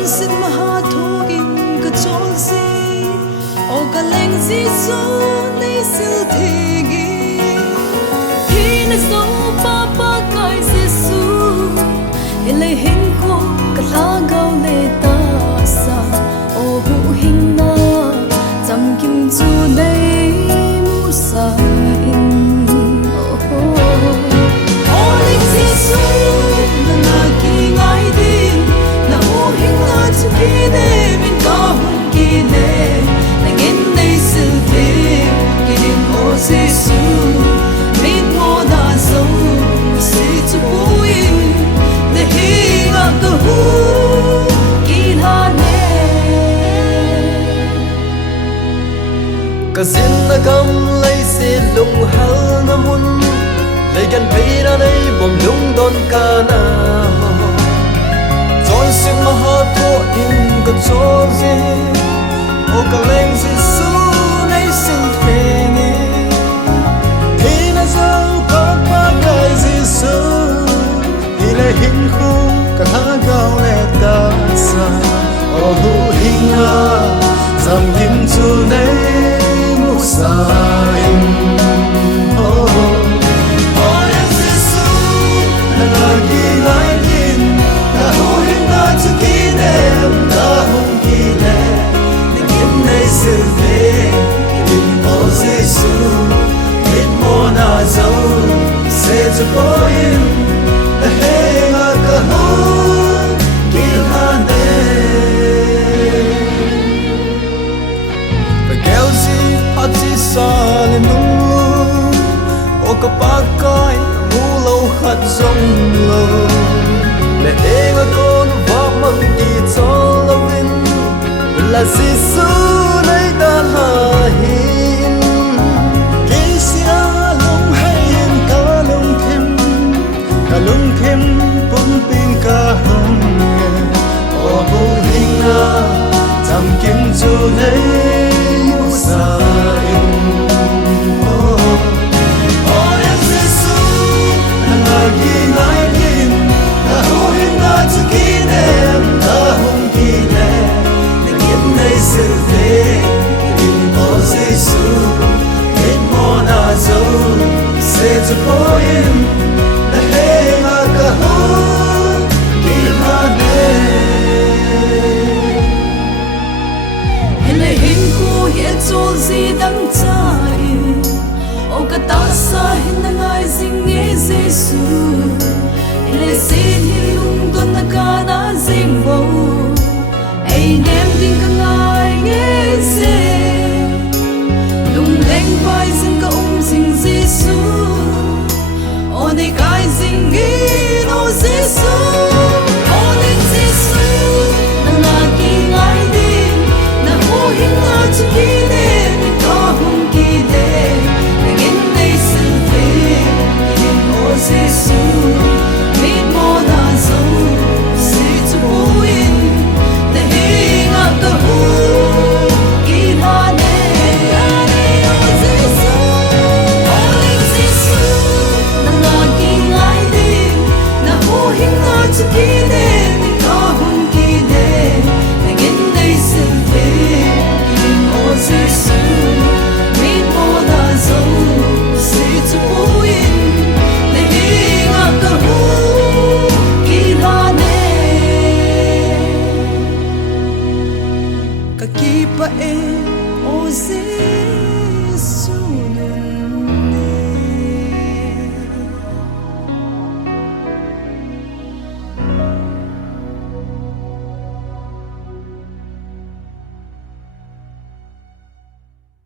Johnson mahatogin ka cholsi o kaleng zisu nei sil thigi hin so papa kai zisu ile hin ko kala gau le ta sa o hu hin na cham kim chu nei mu sa in Kazin na kam lay si lung hal na mun lay gan pera nay bom lung don kana John sim maha to in ka chozi o kaleng si su nay sin thengi hina zau ka pa kai si su ile hin khu ka ha gao le ta sa o hu hinga zam kim chu nay Sain oh oh Yesu na lagi lain na hohin na tukinem na hong kine nagin na silve in oh Yesu it mo na zau se zu poin na henga ka ho kilhane Hati salinu o kapakai mulo khat zong lo le ega kon va mang ki cholovin la sisu nei da la hin ki sia long hain ka long thêm pum pin ka hum o bu hinga cham kim chu nei It's a poem that hang like a hole in my name. Hele hin ko hiet chol zi dang chai o katasa hin ngai zing e Jesu hele sin hi lung don na kana zing bo ei nem ding ka ngai nge se lung leng bai zing ka zing Jesu Oni kai zingin o Jesu Oni Jesu na lagi ngai din na hohin na chukine mi ka hong kine nagin nei silve in o Jesu mit mo na zo si chuin na hinga ka hu kinane Kakipa e o